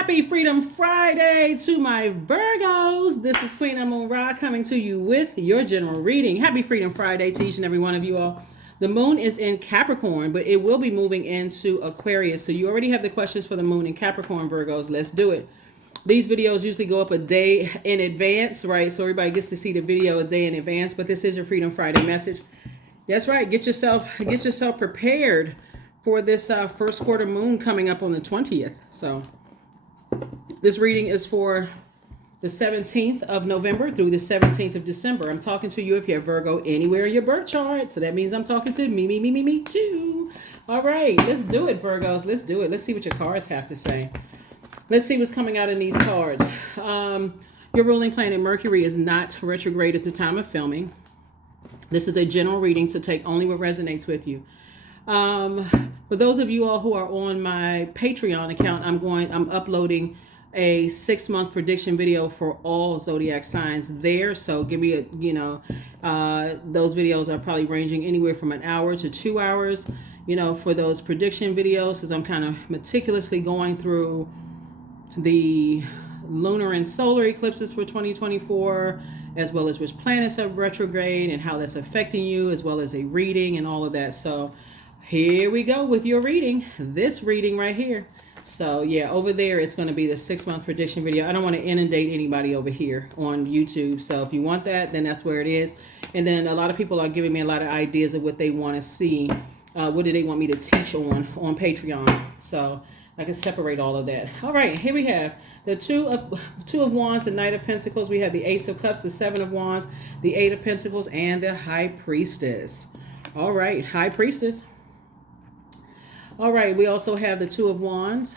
Happy Freedom Friday to my Virgos. This is Queen Amun Ra coming to you with your general reading. Happy Freedom Friday to each and every one of you all. The moon is in Capricorn, but it will be moving into Aquarius. So you already have the questions for the moon in Capricorn, Virgos. Let's do it. These videos usually go up a day in advance, right? So everybody gets to see the video a day in advance, but this is your Freedom Friday message. That's right. Get yourself prepared for this first quarter moon coming up on the 20th. So this reading is for the 17th of November through the 17th of December. I'm talking to you if you're Virgo anywhere in your birth chart. So that means I'm talking to me too. All right, let's do it, Virgos. Let's do it. Let's see what your cards have to say. Let's see what's coming out in these cards. Your ruling planet Mercury is not retrograde at the time of filming. This is a general reading, so take only what resonates with you. For those of you all who are on my Patreon account, I'm uploading a 6-month prediction video for all zodiac signs there. So give me those videos are probably ranging anywhere from an hour to 2 hours, for those prediction videos, because I'm kind of meticulously going through the lunar and solar eclipses for 2024, as well as which planets have retrograde and how that's affecting you, as well as a reading and all of that. So here we go with your reading, this reading right here. So yeah, over there, it's going to be the 6-month prediction video. I don't want to inundate anybody over here on YouTube. So if you want that, then that's where it is. And then a lot of people are giving me a lot of ideas of what they want to see. What do they want me to teach on Patreon? So I can separate all of that. All right, here we have the two of Wands, the Knight of Pentacles. We have the Ace of Cups, the Seven of Wands, the Eight of Pentacles, and the High Priestess. All right, High Priestess. All right, we also have the Two of Wands.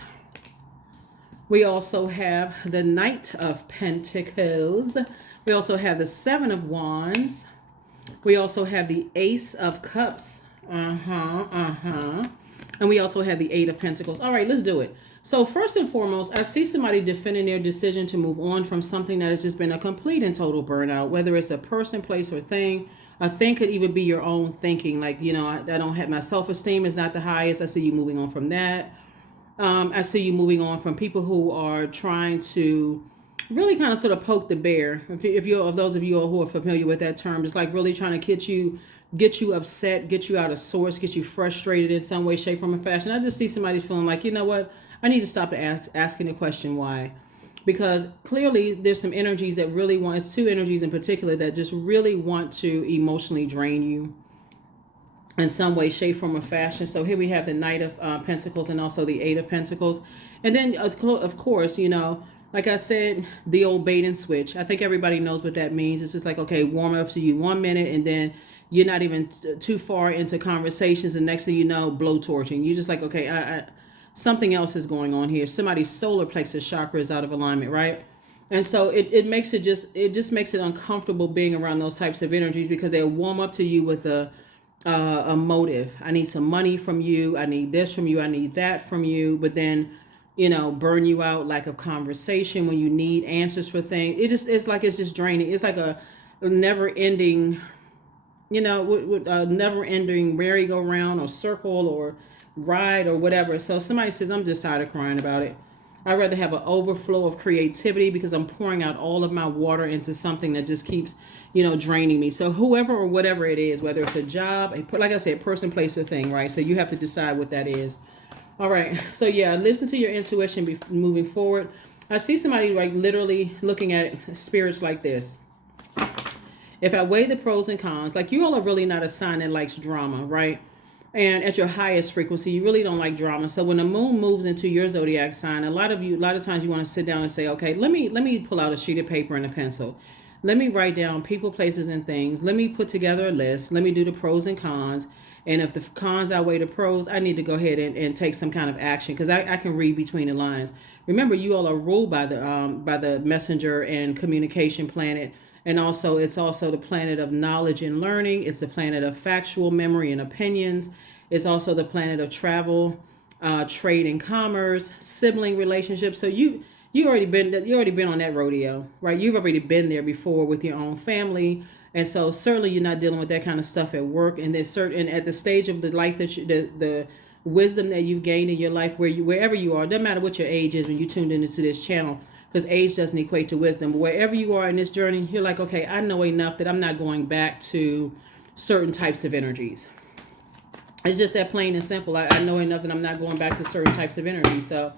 We also have the Knight of Pentacles. We also have the Seven of Wands. We also have the Ace of Cups. And we also have the Eight of Pentacles. All right, let's do it. So first and foremost, I see somebody defending their decision to move on from something that has just been a complete and total burnout, whether it's a person, place, or thing. A thing could even be your own thinking. Like, I don't have, my self-esteem is not the highest. I see you moving on from that. I see you moving on from people who are trying to really kind of sort of poke the bear. If you're, of those of you who are familiar with that term, it's like really trying to get you upset, get you out of sorts, get you frustrated in some way, shape, form, or fashion. I just see somebody feeling like, you know what? I need to stop asking the question why. Because clearly there's some energies that really want, it's two energies in particular that just really want to emotionally drain you in some way, shape, form, or fashion. So here we have the Knight of Pentacles and also the Eight of Pentacles. And then, of course, like I said, the old bait and switch. I think everybody knows what that means. It's just like, okay, warm up to you 1 minute and then you're not even too far into conversations. And next thing you know, blowtorching. You're just like, okay, something else is going on here. Somebody's solar plexus chakra is out of alignment, right? And so it just makes it uncomfortable being around those types of energies because they'll warm up to you with a motive. I need some money from you. I need this from you. I need that from you. But then, burn you out, lack of conversation when you need answers for things. It's like it's just draining. It's like a never ending, a never ending merry-go-round or circle or ride or whatever. So somebody says, I'm just tired of crying about it. I'd rather have an overflow of creativity because I'm pouring out all of my water into something that just keeps, draining me. So whoever or whatever it is, whether it's a job, like I said, person, place, or thing, right? So you have to decide what that is. All right. So yeah, listen to your intuition moving forward. I see somebody like literally looking at spirits like this. If I weigh the pros and cons, like you all are really not a sign that likes drama, right? And at your highest frequency, you really don't like drama. So when the moon moves into your zodiac sign, a lot of times you want to sit down and say, okay, let me pull out a sheet of paper and a pencil. Let me write down people, places, and things. Let me put together a list. Let me do the pros and cons. And if the cons outweigh the pros, I need to go ahead and take some kind of action because I can read between the lines. Remember, you all are ruled by the messenger and communication planet. And also, it's also the planet of knowledge and learning. It's the planet of factual memory and opinions. It's also the planet of travel, trade and commerce, sibling relationships. So you already been on that rodeo, right? You've already been there before with your own family. And so certainly you're not dealing with that kind of stuff at work. And there's certain at the stage of the life that the wisdom that you've gained in your life, wherever you are. Doesn't matter what your age is when you tuned into this channel, because age doesn't equate to wisdom. But wherever you are in this journey, you're like, okay, I know enough that I'm not going back to certain types of energies. It's just that plain and simple. I know enough that I'm not going back to certain types of energy. So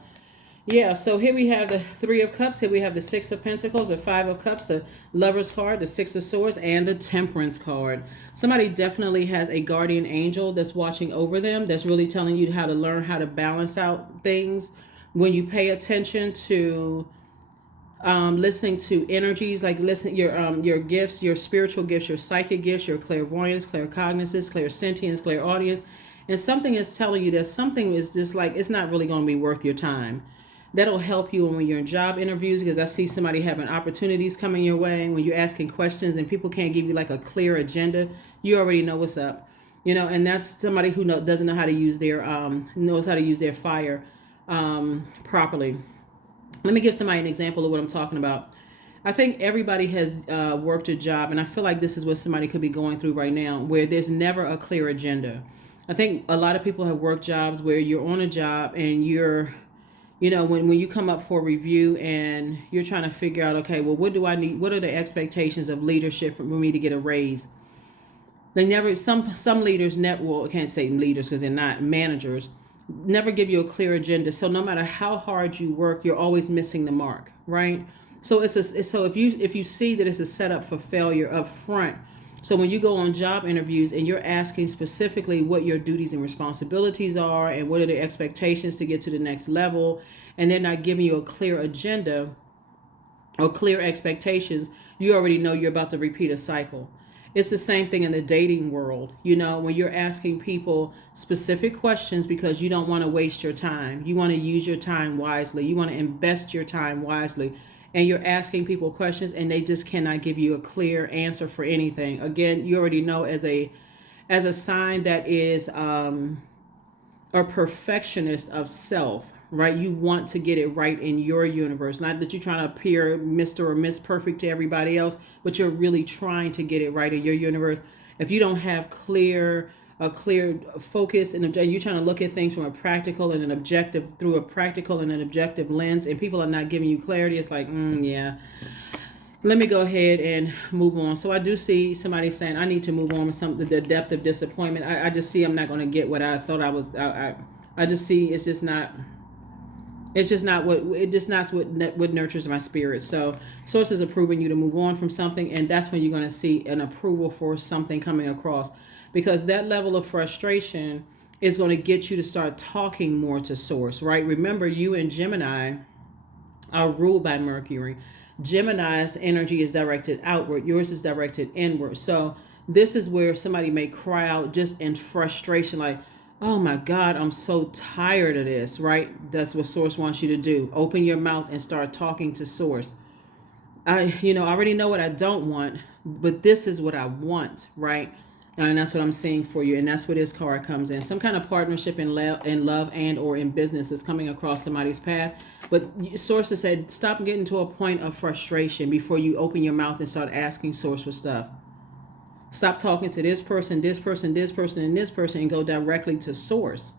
yeah, so here we have the Three of Cups. Here we have the Six of Pentacles, the Five of Cups, the Lover's card, the Six of Swords, and the Temperance card. Somebody definitely has a guardian angel that's watching over them, that's really telling you how to learn how to balance out things. When you pay attention to listening to energies, like listen your gifts, your spiritual gifts, your psychic gifts, your clairvoyance, claircognizance, clairsentience, clairaudience, and something is telling you that something is just like, it's not really going to be worth your time. That'll help you when you're in job interviews, because I see somebody having opportunities coming your way. When you're asking questions and people can't give you like a clear agenda, you already know what's up, and that's somebody who doesn't know how to use their knows how to use their fire properly. Let me give somebody an example of what I'm talking about. I think everybody has worked a job, and I feel like this is what somebody could be going through right now, where there's never a clear agenda. I think a lot of people have worked jobs where you're on a job and you're, when you come up for review and you're trying to figure out, okay, well, what do I need? What are the expectations of leadership for me to get a raise? They never, some leaders never, well, I can't say leaders because they're not managers, never give you a clear agenda. So no matter how hard you work, you're always missing the mark, right? So so if you see that it's a setup for failure up front. So when you go on job interviews and you're asking specifically what your duties and responsibilities are and what are the expectations to get to the next level, and they're not giving you a clear agenda or clear expectations, you already know you're about to repeat a cycle. It's the same thing in the dating world. When you're asking people specific questions because you don't want to waste your time. You want to use your time wisely. You want to invest your time wisely. And you're asking people questions and they just cannot give you a clear answer for anything. Again, you already know as a sign that is a perfectionist of self, right? You want to get it right in your universe. Not that you're trying to appear Mr. or Miss Perfect to everybody else, but you're really trying to get it right in your universe. If you don't have a clear focus and you're trying to look at things from a practical and an objective, through a practical and an objective lens, and people are not giving you clarity, it's like, yeah, let me go ahead and move on. So I do see somebody saying I need to move on with the depth of disappointment. I just see I'm not going to get what I thought I was. I just see it's just not what nurtures my spirit. So sources approving you to move on from something, and that's when you're going to see an approval for something coming across, because that level of frustration is going to get you to start talking more to source, right? Remember, you and Gemini are ruled by Mercury. Gemini's energy is directed outward. Yours is directed inward. So this is where somebody may cry out just in frustration, like, oh my God, I'm so tired of this, right? That's what source wants you to do. Open your mouth and start talking to source. I already know what I don't want, but this is what I want, right? And that's what I'm seeing for you. And that's where this card comes in. Some kind of partnership in love and or in business is coming across somebody's path. But sources said, stop getting to a point of frustration before you open your mouth and start asking source for stuff. Stop talking to this person, this person, this person, and this person, and go directly to source.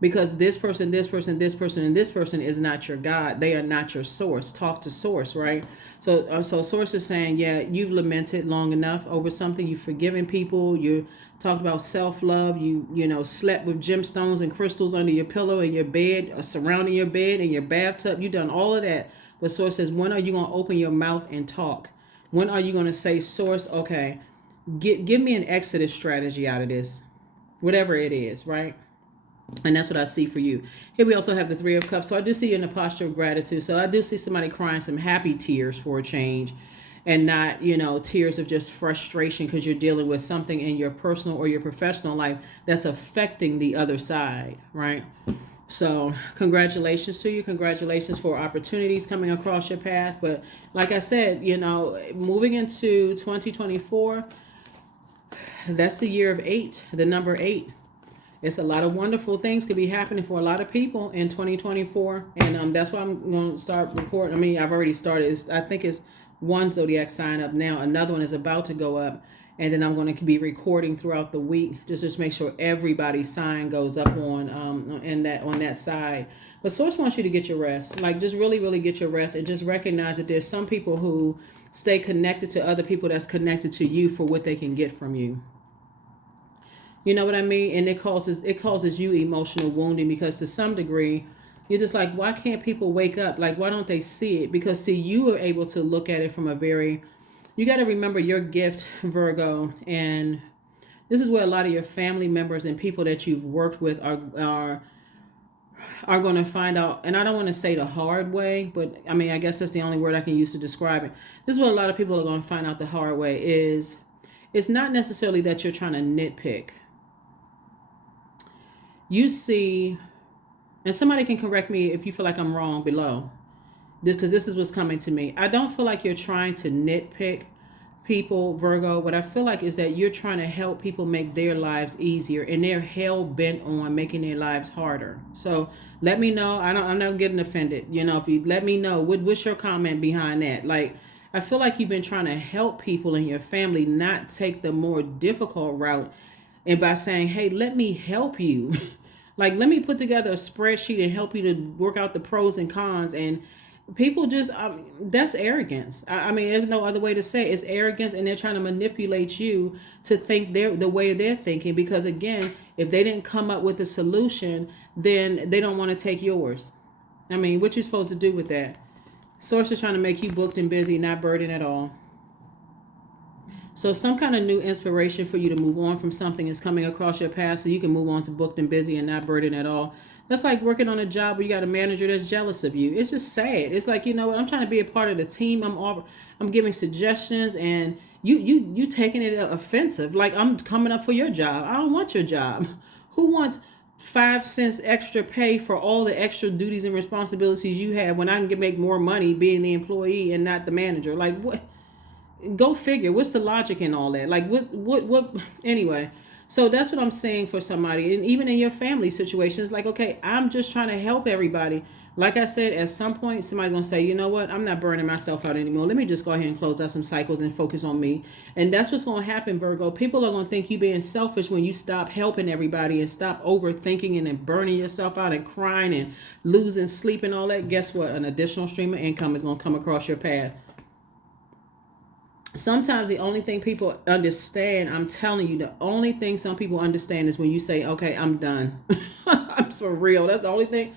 Because this person, this person, this person, and this person is not your God. They are not your source. Talk to source, right? So source is saying, yeah, you've lamented long enough over something. You've forgiven people. You talked about self-love. You slept with gemstones and crystals under your pillow in your bed, surrounding your bed, in your bathtub. You've done all of that. But source says, when are you going to open your mouth and talk? When are you going to say, source, okay, give me an exodus strategy out of this, whatever it is, right? And that's what I see for you. Here we also have the Three of Cups. So I do see you in a posture of gratitude. So I do see somebody crying some happy tears for a change, and not, tears of just frustration because you're dealing with something in your personal or your professional life that's affecting the other side, right? So congratulations to you. Congratulations for opportunities coming across your path. But like I said, moving into 2024, that's the year of 8, the number 8. It's a lot of wonderful things could be happening for a lot of people in 2024. And that's why I'm going to start recording. I mean, I've already started. I think it's one Zodiac sign up now. Another one is about to go up. And then I'm going to be recording throughout the week. Just make sure everybody's sign goes up on that side. But Source wants you to get your rest. Like, just really, really get your rest, and just recognize that there's some people who stay connected to other people that's connected to you for what they can get from you. You know what I mean? And it causes you emotional wounding, because to some degree, you're just like, why can't people wake up? Like, why don't they see it? Because see, you are able to look at it from a very, you got to remember your gift, Virgo, and this is where a lot of your family members and people that you've worked with are going to find out. And I don't want to say the hard way, but I mean, I guess that's the only word I can use to describe it. This is what a lot of people are going to find out the hard way is. It's not necessarily that you're trying to nitpick. You see, and somebody can correct me if you feel like I'm wrong below, because this is what's coming to me. I don't feel like you're trying to nitpick people, Virgo. What I feel like is that you're trying to help people make their lives easier, and they're hell bent on making their lives harder. So let me know. I'm not getting offended. You know, if you let me know, what's your comment behind that? Like, I feel like you've been trying to help people in your family not take the more difficult route, and by saying, hey, let me help you. Like, let me put together a spreadsheet and help you to work out the pros and cons. And people just, that's arrogance. I mean, there's no other way to say it. It's arrogance, and they're trying to manipulate you to think the way they're thinking. Because again, if they didn't come up with a solution, then they don't want to take yours. I mean, what you supposed to do with that? Source is trying to make you booked and busy, not burdened at all. So some kind of new inspiration for you to move on from something is coming across your path, so you can move on to booked and busy and not burdened at all. That's like working on a job where you got a manager that's jealous of you. It's just sad. It's like, you know what? I'm trying to be a part of the team. I'm giving suggestions, and you taking it offensive. Like, I'm coming up for your job. I don't want your job. Who wants 5 cents extra pay for all the extra duties and responsibilities you have when I can make more money being the employee and not the manager? Like, what? Go figure. What's the logic in all that? Like, what anyway? So that's what I'm saying for somebody. And even in your family situations, like, okay, I'm just trying to help everybody. Like I said, at some point, somebody's going to say, you know what? I'm not burning myself out anymore. Let me just go ahead and close out some cycles and focus on me. And that's what's going to happen, Virgo. People are going to think you being selfish when you stop helping everybody and stop overthinking and then burning yourself out and crying and losing sleep and all that. Guess what? An additional stream of income is going to come across your path. Sometimes the only thing people understand, I'm telling you, the only thing some people understand is when you say, okay, I'm done. I'm for real. That's the only thing.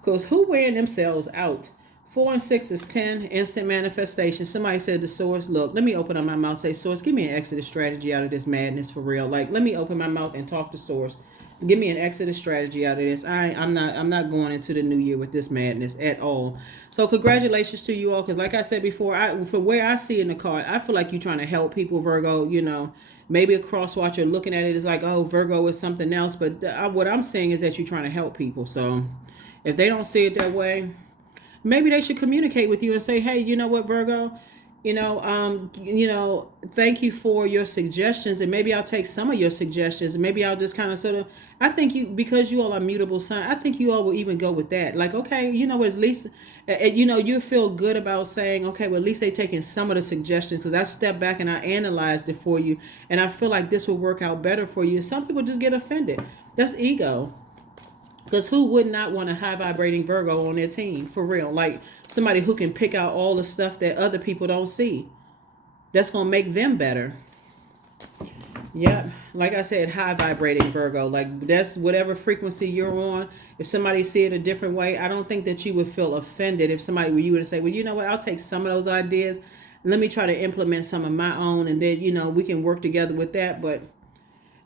Because who wearing themselves out? 4 and 6 is 10. Instant manifestation. Somebody said to Source, look, let me open up my mouth. Say, Source, give me an exit strategy out of this madness for real. Like, let me open my mouth and talk to Source. Give me an exit strategy out of this. I'm not going into the new year with this madness at all. So congratulations to you all, because like I said before, for where I see in the card, I feel like you're trying to help people, Virgo. You know, maybe a cross watcher looking at it is like, oh, Virgo is something else. But what I'm saying is that you're trying to help people. So if they don't see it that way, maybe they should communicate with you and say, hey, you know what, Virgo? Thank you for your suggestions, and maybe I'll take some of your suggestions, and maybe I'll just kind of sort of, I think because you all are mutable sign, I think you all will even go with that. Like, okay, at least, you feel good about saying, okay, well, at least they taking some of the suggestions, because I stepped back and I analyzed it for you, and I feel like this will work out better for you. Some people just get offended. That's ego. Because who would not want a high vibrating Virgo on their team, for real? Like, somebody who can pick out all the stuff that other people don't see. That's going to make them better. Yep. Like I said, high vibrating Virgo. Like, that's whatever frequency you're on. If somebody see it a different way, I don't think that you would feel offended if you were to say, well, you know what, I'll take some of those ideas. Let me try to implement some of my own. And then, we can work together with that. But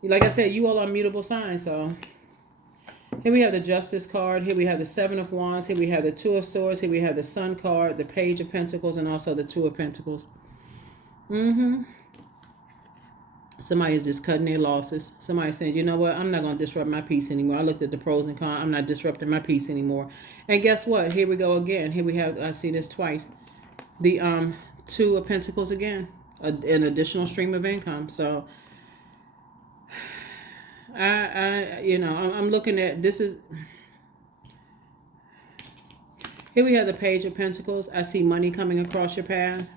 like I said, you all are mutable signs. So here we have the Justice card. Here we have the Seven of Wands. Here we have the Two of Swords. Here we have the Sun card, the Page of Pentacles, and also the Two of Pentacles. Somebody is just cutting their losses. Somebody saying, you know what, I'm not going to disrupt my peace anymore. I looked at the pros and cons. I'm not disrupting my peace anymore. And guess what? Here we go again. Here we have, I see this twice. The Two of Pentacles again. An additional stream of income. So I'm looking at, this is, here we have the Page of Pentacles. I see money coming across your path.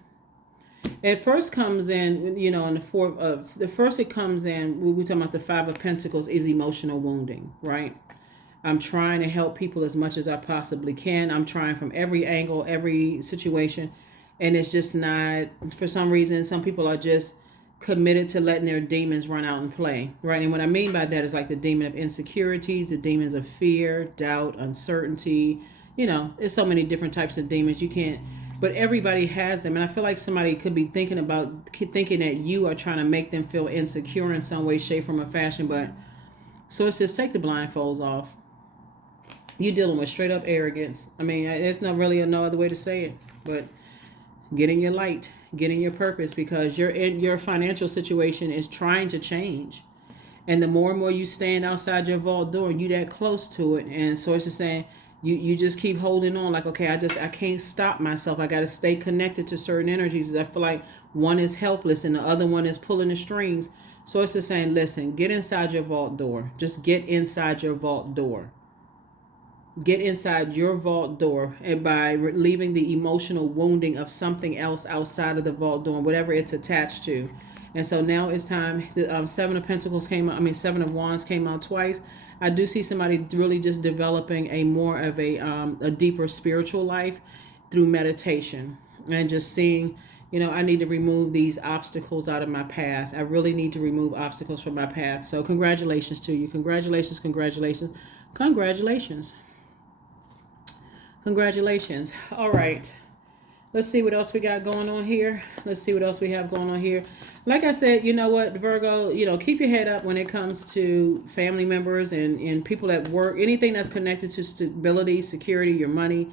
It first comes in, in the first it comes in, we're talking about the Five of Pentacles is emotional wounding, right? I'm trying to help people as much as I possibly can. I'm trying from every angle, every situation. And it's just not, for some reason, some people are just committed to letting their demons run out and play, right? And what I mean by that is like the demon of insecurities, the demons of fear, doubt, uncertainty. There's so many different types of demons. You can't, but everybody has them. And I feel like somebody could be thinking that you are trying to make them feel insecure in some way, shape, form, or fashion. But so it says, take the blindfolds off. You're dealing with straight up arrogance. I mean, there's not really no other way to say it, but get in your light, get in your purpose, because your financial situation is trying to change. And the more and more you stand outside your vault door, you that close to it. And so it's just saying, you just keep holding on like, okay, I can't stop myself. I got to stay connected to certain energies. I feel like one is helpless and the other one is pulling the strings. So it's just saying, listen, get inside your vault door. Just get inside your vault door. Get inside your vault door, and by relieving the emotional wounding of something else outside of the vault door, whatever it's attached to. And so now it's time. The Seven of Pentacles came out. Seven of Wands came out twice. I do see somebody really just developing a more of a deeper spiritual life through meditation and just seeing, I need to remove these obstacles out of my path. I really need to remove obstacles from my path. So congratulations to you. Congratulations, congratulations, congratulations. Congratulations. All right. Let's see what else we got going on here. Let's see what else we have going on here. Like I said, you know what, Virgo, keep your head up when it comes to family members and people at work, anything that's connected to stability, security, your money,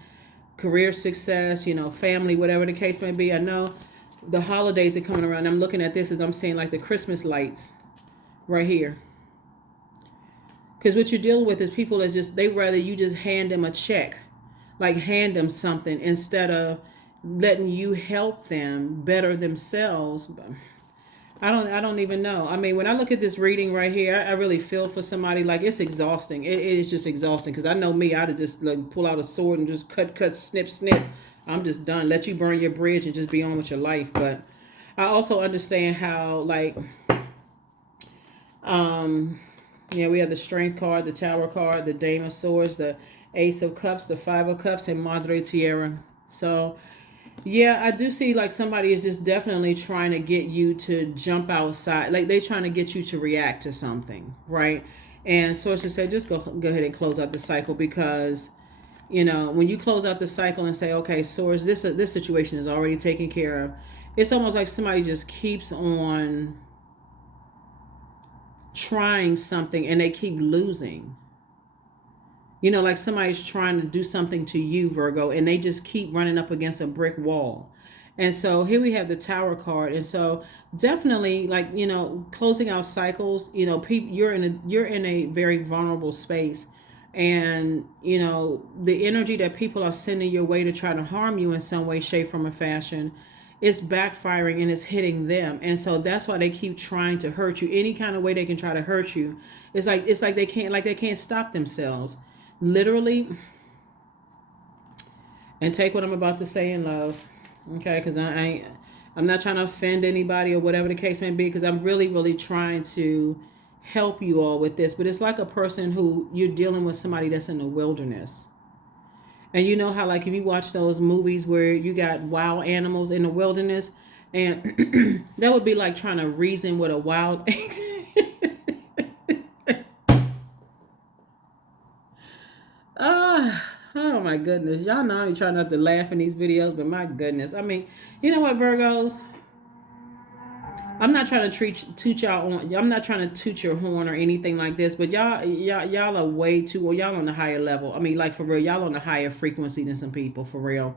career success, family, whatever the case may be. I know the holidays are coming around. I'm looking at this as I'm seeing like the Christmas lights right here. Because what you're dealing with is people that they rather you just hand them a check. Like hand them something instead of letting you help them better themselves. I don't even know. I mean, when I look at this reading right here, I really feel for somebody. Like, it's exhausting. It is just exhausting. Because I know me, I'd have just like pull out a sword and just cut, snip. I'm just done. Let you burn your bridge and just be on with your life. But I also understand how, like, we have the Strength card, the Tower card, the Dame of Swords, the Ace of Cups, the Five of Cups, and Madre Tierra. So, yeah, I do see like somebody is just definitely trying to get you to jump outside. Like they're trying to get you to react to something, right? And so it's just say, just go ahead and close out the cycle, because, when you close out the cycle and say, okay, Swords, this situation is already taken care of. It's almost like somebody just keeps on trying something and they keep losing. Like somebody's trying to do something to you, Virgo, and they just keep running up against a brick wall. And so here we have the Tower card. And so definitely, like, closing out cycles, people, you're in a very vulnerable space. And, the energy that people are sending your way to try to harm you in some way, shape, form, or fashion, it's backfiring and it's hitting them. And so that's why they keep trying to hurt you. Any kind of way they can try to hurt you. It's like they can't stop themselves. Literally. And take what I'm about to say in love. Okay, because I'm not trying to offend anybody or whatever the case may be, because I'm really, really trying to help you all with this. But it's like a person who you're dealing with, somebody that's in the wilderness. And you know how, like, if you watch those movies where you got wild animals in the wilderness, and that would be like trying to reason with a wild oh my goodness. Y'all know I try not to laugh in these videos, but my goodness. I mean, you know what, Virgos? I'm not trying to toot y'all on. I'm not trying to toot your horn or anything like this, but y'all are way too, well, y'all on the higher level. I mean, like, for real, y'all on the higher frequency than some people, for real.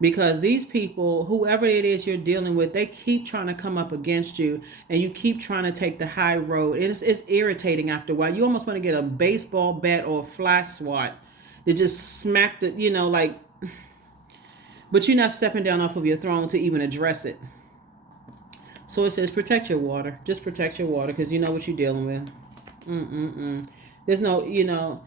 Because these people, whoever it is you're dealing with, they keep trying to come up against you, and you keep trying to take the high road. It's irritating after a while. You almost want to get a baseball bat or a fly swat to just smack the, like, but you're not stepping down off of your throne to even address it. So it says, protect your water. Just protect your water, because you know what you're dealing with. There's no,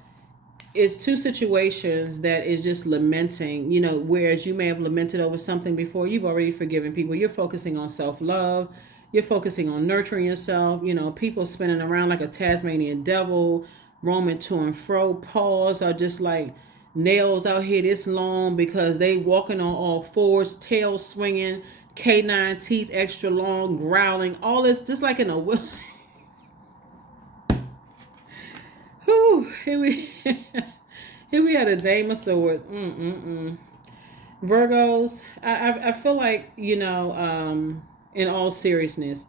It's two situations that is just lamenting, whereas you may have lamented over something before, you've already forgiven people. You're focusing on self-love. You're focusing on nurturing yourself. People spinning around like a Tasmanian devil, roaming to and fro. Paws are just like nails out here this long because they walking on all fours, tail swinging, canine teeth extra long, growling. All this just like in a Whew, here we here we had a Dame of Swords. Virgos, I feel like, in all seriousness,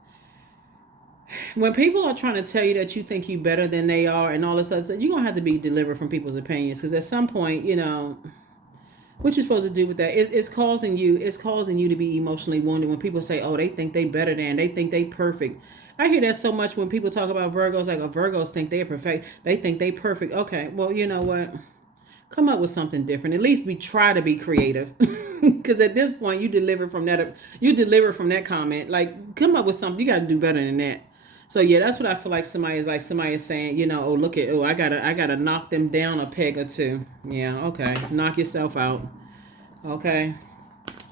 when people are trying to tell you that you think you better than they are and all this other stuff, you're going to have to be delivered from people's opinions, because at some point, what you're supposed to do with that is it's causing you to be emotionally wounded when people say, oh, they think they better than, they think they perfect. I hear that so much when people talk about Virgos, like, oh, Virgos think they're perfect. They think they perfect. Okay, well, you know what? Come up with something different. At least try to be creative. Because at this point, you deliver from that comment. Like, come up with something. You got to do better than that. So yeah, that's what I feel like somebody is saying, oh, look at, I gotta knock them down a peg or two. Yeah, okay. Knock yourself out. Okay.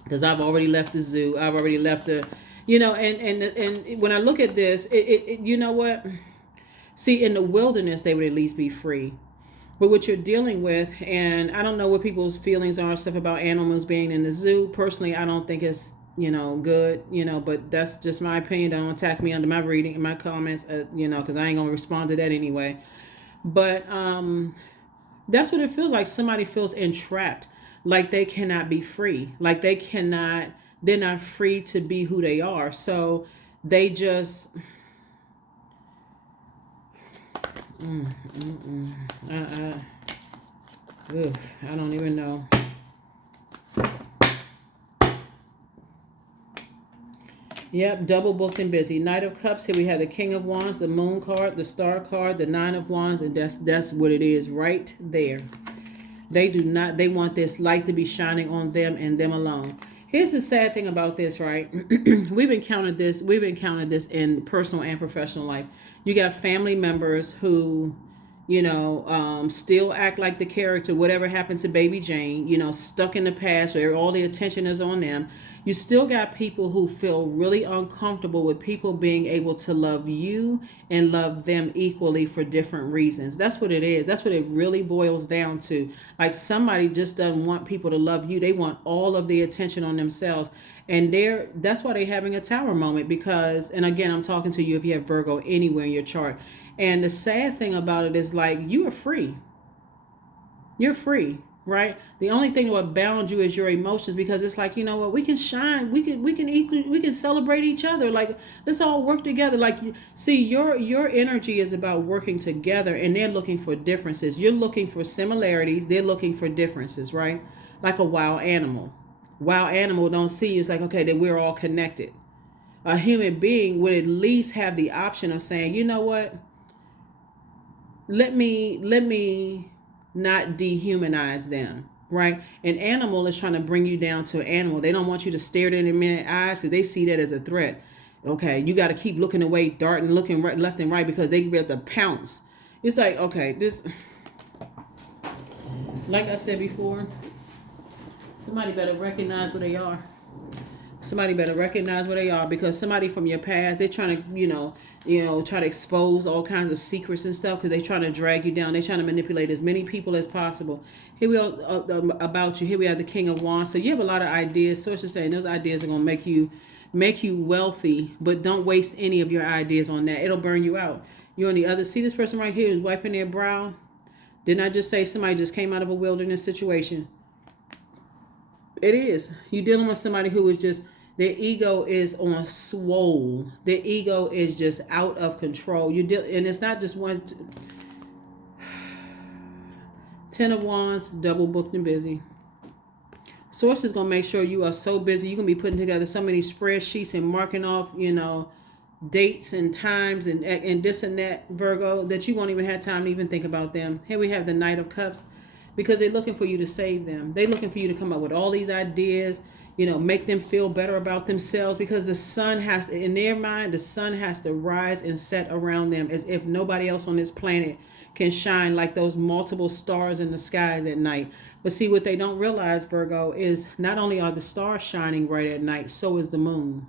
Because I've already left the zoo. I've already left the, and when I look at this, it you know what? See, in the wilderness, they would at least be free. But what you're dealing with, and I don't know what people's feelings are, stuff about animals being in the zoo. Personally, I don't think it's, good, but that's just my opinion. Don't attack me under my reading and my comments, because I ain't going to respond to that anyway. But that's what it feels like. Somebody feels entrapped, like they cannot be free, like they're not free to be who they are. So they just... I don't even know. Yep, double booked and busy. Knight of Cups. Here we have the King of Wands, the Moon card, the Star card, the Nine of Wands, and that's what it is right there. They want this light to be shining on them and them alone. Here's the sad thing about this, right? We've encountered this in personal and professional life. You got family members who, still act like the character, whatever happened to Baby Jane, stuck in the past where all the attention is on them. You still got people who feel really uncomfortable with people being able to love you and love them equally for different reasons. That's what it is. That's what it really boils down to. Like, somebody just doesn't want people to love you. They want all of the attention on themselves. And that's why they're having a tower moment, because, and again, I'm talking to you if you have Virgo anywhere in your chart. And the sad thing about it is, like, you are free. You're free. Right? The only thing that will bound you is your emotions, because it's like, what, we can shine, we can celebrate each other. Like, let's all work together. Like, see, your energy is about working together, and they're looking for differences. You're looking for similarities, they're looking for differences, right? Like a wild animal. Wild animal don't see you. It's like, okay, that we're all connected. A human being would at least have the option of saying, you know what? Let me not dehumanize them, right? An animal is trying to bring you down to an animal. They don't want you to stare them in the eyes because they see that as a threat. Okay, you got to keep looking away, darting, looking right, left and right, because they get to pounce. It's like, okay, this, like I said before, somebody better recognize where they are. Somebody better recognize where they are, because somebody from your past, they're trying to, try to expose all kinds of secrets and stuff, because they're trying to drag you down. They're trying to manipulate as many people as possible. Here we are about you. Here we have the King of Wands. So you have a lot of ideas. Sources saying those ideas are going to make you wealthy, but don't waste any of your ideas on that. It'll burn you out. You're on the other. See this person right here who's wiping their brow? Didn't I just say somebody just came out of a wilderness situation? It is. You're dealing with somebody who is just, their ego is on swole. Their ego is just out of control. And it's not just one. 10 of Wands, double booked and busy. Source is going to make sure you are so busy. You're going to be putting together so many spreadsheets and marking off, dates and times and this and that, Virgo, that you won't even have time to even think about them. Here we have the Knight of Cups. Because they're looking for you to save them. They're looking for you to come up with all these ideas, make them feel better about themselves, because the sun in their mind, the sun has to rise and set around them as if nobody else on this planet can shine like those multiple stars in the skies at night. But see, what they don't realize, Virgo, is not only are the stars shining bright at night, so is the moon.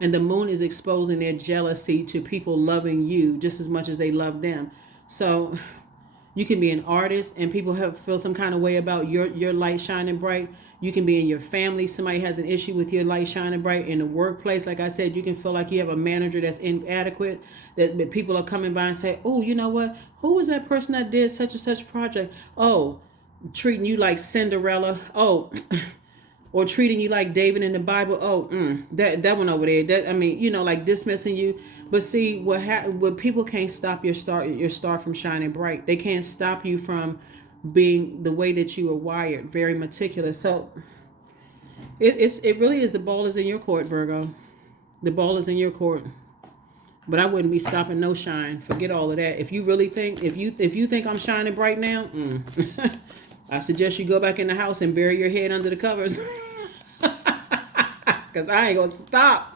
And the moon is exposing their jealousy to people loving you just as much as they love them. So you can be an artist and people feel some kind of way about your light shining bright. You can be in your family. Somebody has an issue with your light shining bright. In the workplace, like I said, you can feel like you have a manager that's inadequate, that people are coming by and say, oh, you know what? Who was that person that did such and such project? Oh, treating you like Cinderella. Oh, or treating you like David in the Bible. Oh, that one over there. That, I mean, you know, like dismissing you. But see, what people can't stop your star from shining bright. They can't stop you from being the way that you are wired, very meticulous. So it really is, the ball is in your court, Virgo. The ball is in your court. But I wouldn't be stopping no shine. Forget all of that. If you really think, if you think I'm shining bright now, I suggest you go back in the house and bury your head under the covers. Because I ain't gonna stop.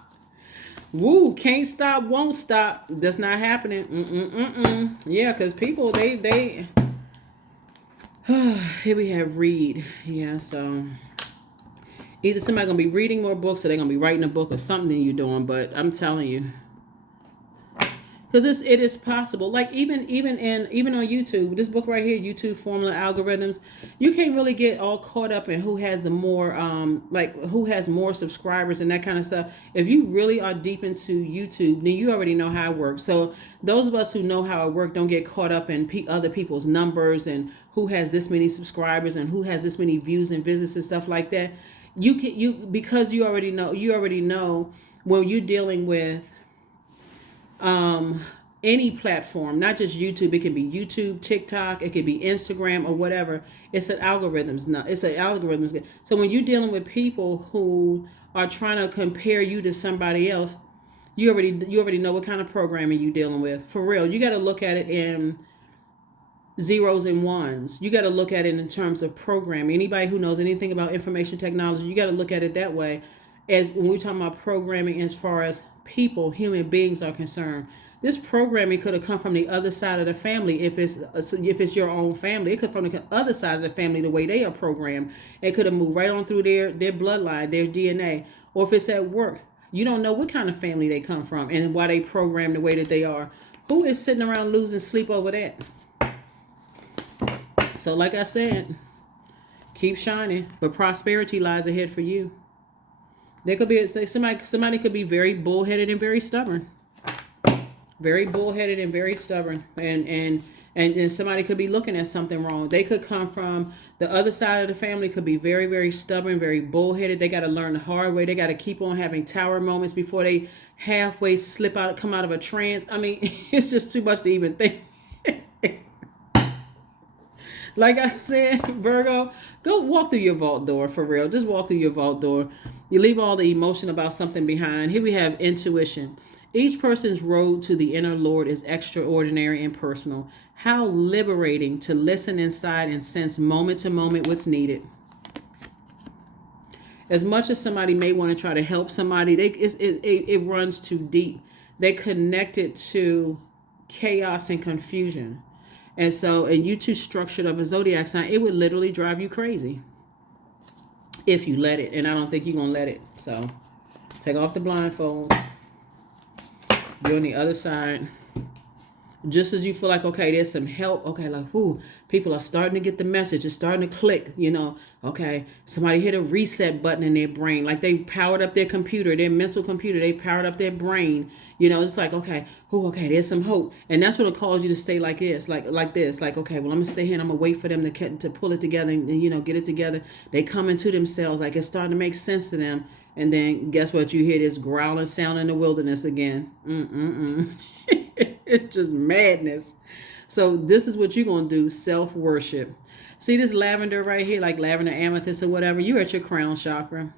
Woo, can't stop, won't stop. That's not happening. Yeah, because people, they here we have read. Yeah, so either somebody gonna be reading more books or they're gonna be writing a book or something you're doing. But I'm telling you, because it is possible. Like even on YouTube, this book right here, YouTube Formula Algorithms, you can't really get all caught up in who has the more who has more subscribers and that kind of stuff. If you really are deep into YouTube, then you already know how it works. So those of us who know how it works don't get caught up in other people's numbers and who has this many subscribers and who has this many views and visits and stuff like that. Because you already know when you're dealing with any platform, not just YouTube. It can be YouTube, TikTok, it could be Instagram or whatever. It's an algorithms. So when you're dealing with people who are trying to compare you to somebody else, you already know what kind of programming you're dealing with. For real, you got to look at it in zeros and ones. You got to look at it in terms of programming. Anybody who knows anything about information technology, you got to look at it that way. As when we're talking about programming, as far as people, human beings are concerned, this programming could have come from the other side of the family. If it's your own family, it could come from the other side of the family, the way they are programmed. It could have moved right on through their bloodline, their DNA. Or if it's at work, you don't know what kind of family they come from and why they program the way that they are. Who is sitting around losing sleep over that? So like I said, keep shining, but prosperity lies ahead for you. There could be somebody could be very bullheaded and very stubborn. Very bullheaded and very stubborn. And somebody could be looking at something wrong. They could come from the other side of the family, could be very, very stubborn, very bullheaded. They got to learn the hard way. They got to keep on having tower moments before they halfway come out of a trance. I mean, it's just too much to even think. Like I said, Virgo, go walk through your vault door, for real. Just walk through your vault door. You leave all the emotion about something behind. Here we have intuition. Each person's road to the inner Lord is extraordinary and personal. How liberating to listen inside and sense moment to moment what's needed. As much as somebody may want to try to help somebody, it runs too deep. They connect it to chaos and confusion. And so, and you too structured of a zodiac sign, it would literally drive you crazy if you let it. And I don't think you're going to let it. So take off the blindfold. Be on the other side. Just as you feel like, okay, there's some help. Okay, like, whoo, people are starting to get the message. It's starting to click, you know. Okay, somebody hit a reset button in their brain. Like they powered up their computer, their mental computer. They powered up their brain. You know, it's like, okay, there's some hope. And that's what will cause you to stay like this, like this. Like, okay, well, I'm going to stay here and I'm going to wait for them to pull it together and, you know, get it together. They come into themselves. Like it's starting to make sense to them. And then guess what? You hear this growling sound in the wilderness again. It's just madness. So this is what you're going to do. Self-worship. See this lavender right here, like lavender amethyst or whatever. You're at your crown chakra.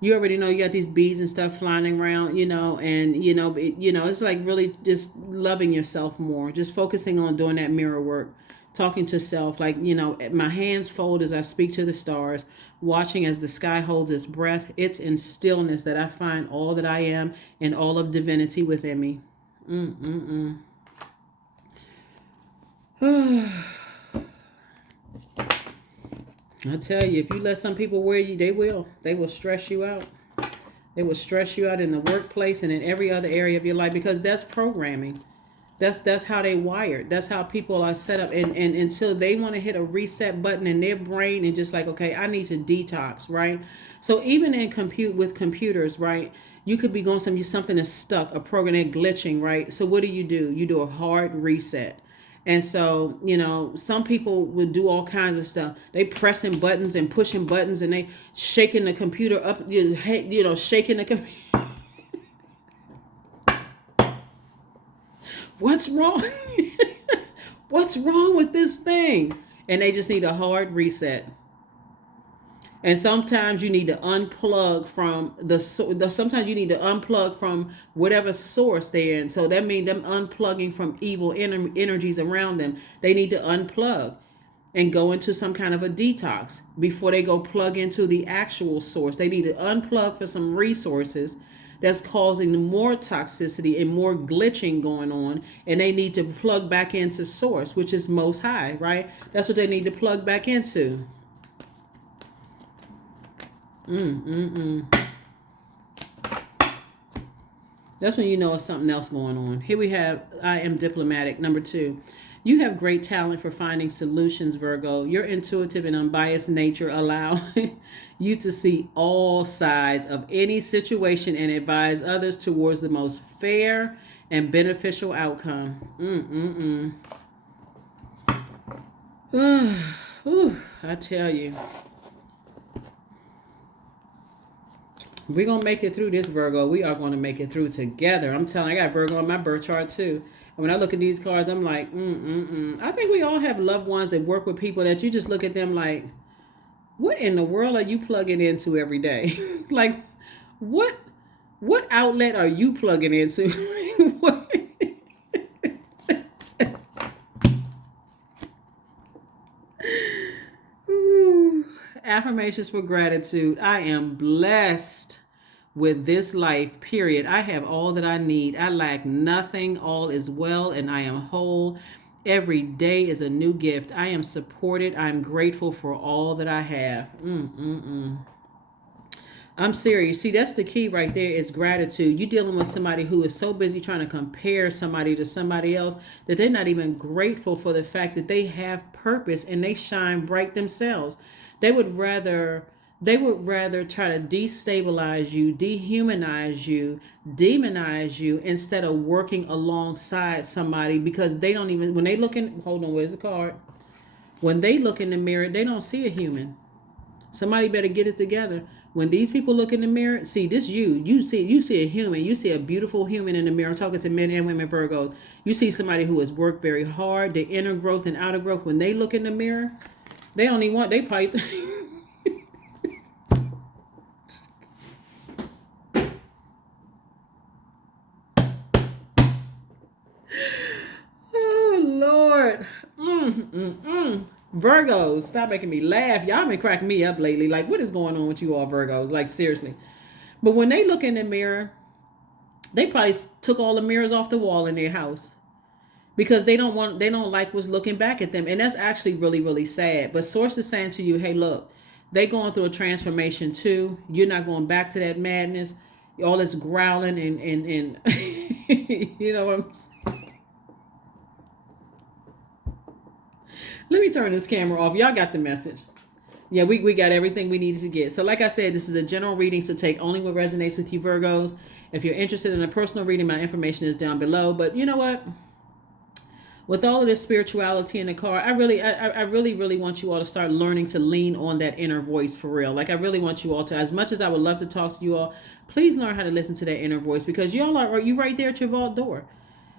You already know you got these bees and stuff flying around, you know, and, you know, it's like really just loving yourself more. Just focusing on doing that mirror work. Talking to self, like, you know, my hands fold as I speak to the stars, watching as the sky holds its breath. It's in stillness that I find all that I am and all of divinity within me. I tell you, if you let some people wear you, they will. They will stress you out. They will stress you out in the workplace and in every other area of your life, because that's programming. That's how they wired. That's how people are set up. And until they want to hit a reset button in their brain and just like, okay, I need to detox, right? So even in computers, right? You could be going something is stuck, a program that's glitching, right? So what do? You do a hard reset. And so, some people would do all kinds of stuff. They pressing buttons and pushing buttons, and they shaking the computer up, shaking the computer. What's wrong? What's wrong with this thing? And they just need a hard reset. And sometimes you need to unplug from sometimes you need to unplug from whatever source they're in. So that means them unplugging from evil energies around them. They need to unplug and go into some kind of a detox before they go plug into the actual source. They need to unplug for some resources that's causing more toxicity and more glitching going on, and they need to plug back into source, which is Most High, right? That's what they need to plug back into. That's when you know it's something else going on. Here we have, I am diplomatic. Number 2, you have great talent for finding solutions, Virgo. Your intuitive and unbiased nature allow you to see all sides of any situation and advise others towards the most fair and beneficial outcome. I tell you. We're going to make it through this, Virgo. We are going to make it through together. I'm telling you, I got Virgo on my birth chart too. And when I look at these cards, I'm like, I think we all have loved ones that work with people that you just look at them like, what in the world are you plugging into every day? Like, what outlet are you plugging into? Affirmations for gratitude. I am blessed with this life, period. I have all that I need. I lack nothing. All is well and I am whole. Every day is a new gift. I am supported. I'm grateful for all that I have. I'm serious. See, that's the key right there, is gratitude. You're dealing with somebody who is so busy trying to compare somebody to somebody else that they're not even grateful for the fact that they have purpose and they shine bright themselves. They would rather try to destabilize you, dehumanize you, demonize you, instead of working alongside somebody, because they don't even, when they look in, hold on, where's the card? When they look in the mirror, they don't see a human. Somebody better get it together. When these people look in the mirror, see this you see a human, you see a beautiful human in the mirror. I'm talking to men and women, Virgos. You see somebody who has worked very hard, their inner growth and outer growth. When they look in the mirror, they don't even want, they probably oh Lord. Virgos, stop making me laugh. Y'all been cracking me up lately. Like, what is going on with you all, Virgos? Like, seriously. But when they look in the mirror, they probably took all the mirrors off the wall in their house, because they don't like what's looking back at them. And that's actually really, really sad. But Source is saying to you, hey, look, they going through a transformation too. You're not going back to that madness, all this growling and you know what I'm saying? Let me turn this camera off. Y'all got the message. Yeah, we got everything we needed to get. So like I said, this is a general reading, so take only what resonates with you, Virgos. If you're interested in a personal reading, my information is down below. But you know what? With all of this spirituality in the card, I really want you all to start learning to lean on that inner voice for real. Like, I really want you all to, as much as I would love to talk to you all, please learn how to listen to that inner voice, because you right there at your vault door.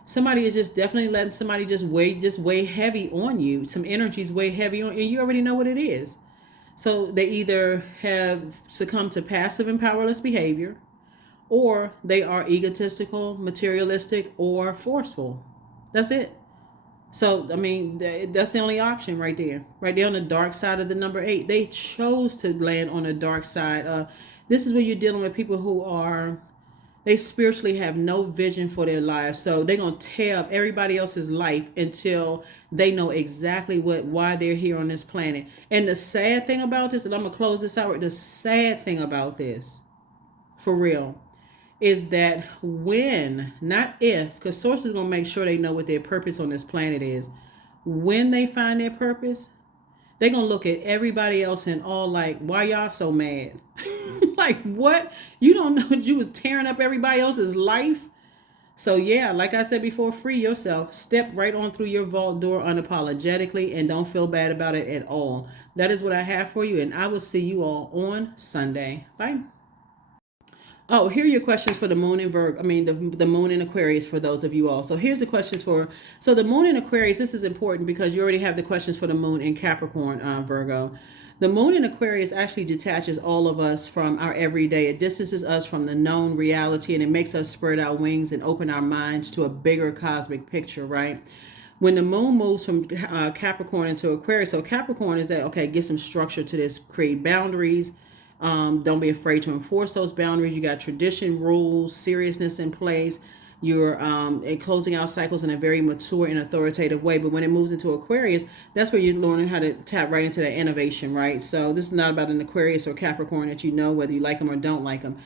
Somebody is just definitely letting somebody just weigh heavy on you. Some energies weigh heavy on, and you already know what it is. So they either have succumbed to passive and powerless behavior, or they are egotistical, materialistic, or forceful. That's it. So, I mean, that's the only option right there. Right there on the dark side of the number 8. They chose to land on the dark side. This is where you're dealing with people who are They spiritually have no vision for their lives. So they're going to tear up everybody else's life until they know exactly why they're here on this planet. And the sad thing about this, and I'm going to close this out, the sad thing about this, for real, is that when, not if, because Source is going to make sure they know what their purpose on this planet is. When they find their purpose, they're going to look at everybody else and all like, why y'all so mad? Like, what? You don't know that you was tearing up everybody else's life? So yeah, like I said before, free yourself. Step right on through your vault door unapologetically and don't feel bad about it at all. That is what I have for you, and I will see you all on Sunday. Bye. Oh, here are your questions for the moon in Virgo. I mean, the moon in Aquarius for those of you all. So here's the questions so the moon in Aquarius, this is important because you already have the questions for the moon in Capricorn, Virgo. The moon in Aquarius actually detaches all of us from our everyday. It distances us from the known reality, and it makes us spread our wings and open our minds to a bigger cosmic picture, right? When the moon moves from Capricorn into Aquarius, so Capricorn is that, okay, get some structure to this, create boundaries. Don't be afraid to enforce those boundaries. You got tradition, rules, seriousness in place. You're closing out cycles in a very mature and authoritative way. But when it moves into Aquarius, that's where you're learning how to tap right into that innovation, right? So this is not about an Aquarius or Capricorn that you know whether you like them or don't like them.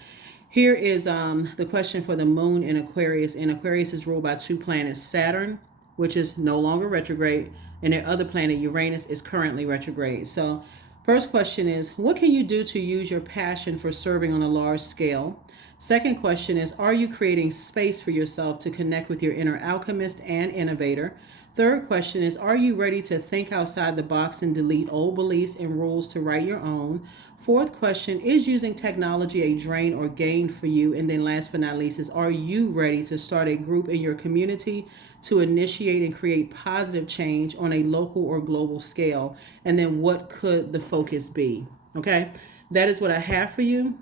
Here is the question for the moon in Aquarius. And Aquarius is ruled by two planets, Saturn, which is no longer retrograde, and their other planet, Uranus, is currently retrograde. So first question is, what can you do to use your passion for serving on a large scale? Second question is, are you creating space for yourself to connect with your inner alchemist and innovator? Third question is, are you ready to think outside the box and delete old beliefs and rules to write your own? Fourth question, is using technology a drain or gain for you? And then last but not least is, are you ready to start a group in your community to initiate and create positive change on a local or global scale? And then what could the focus be? Okay, that is what I have for you.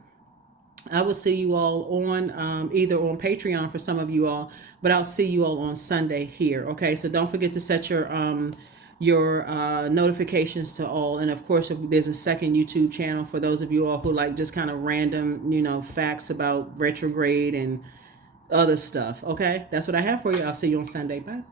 I will see you all on either on Patreon for some of you all, but I'll see you all on Sunday here. Okay, so don't forget to set your notifications to all, and of course, if there's a second YouTube channel for those of you all who like just kind of random, facts about retrograde and other stuff. Okay, that's what I have for you. I'll see you on Sunday. Bye.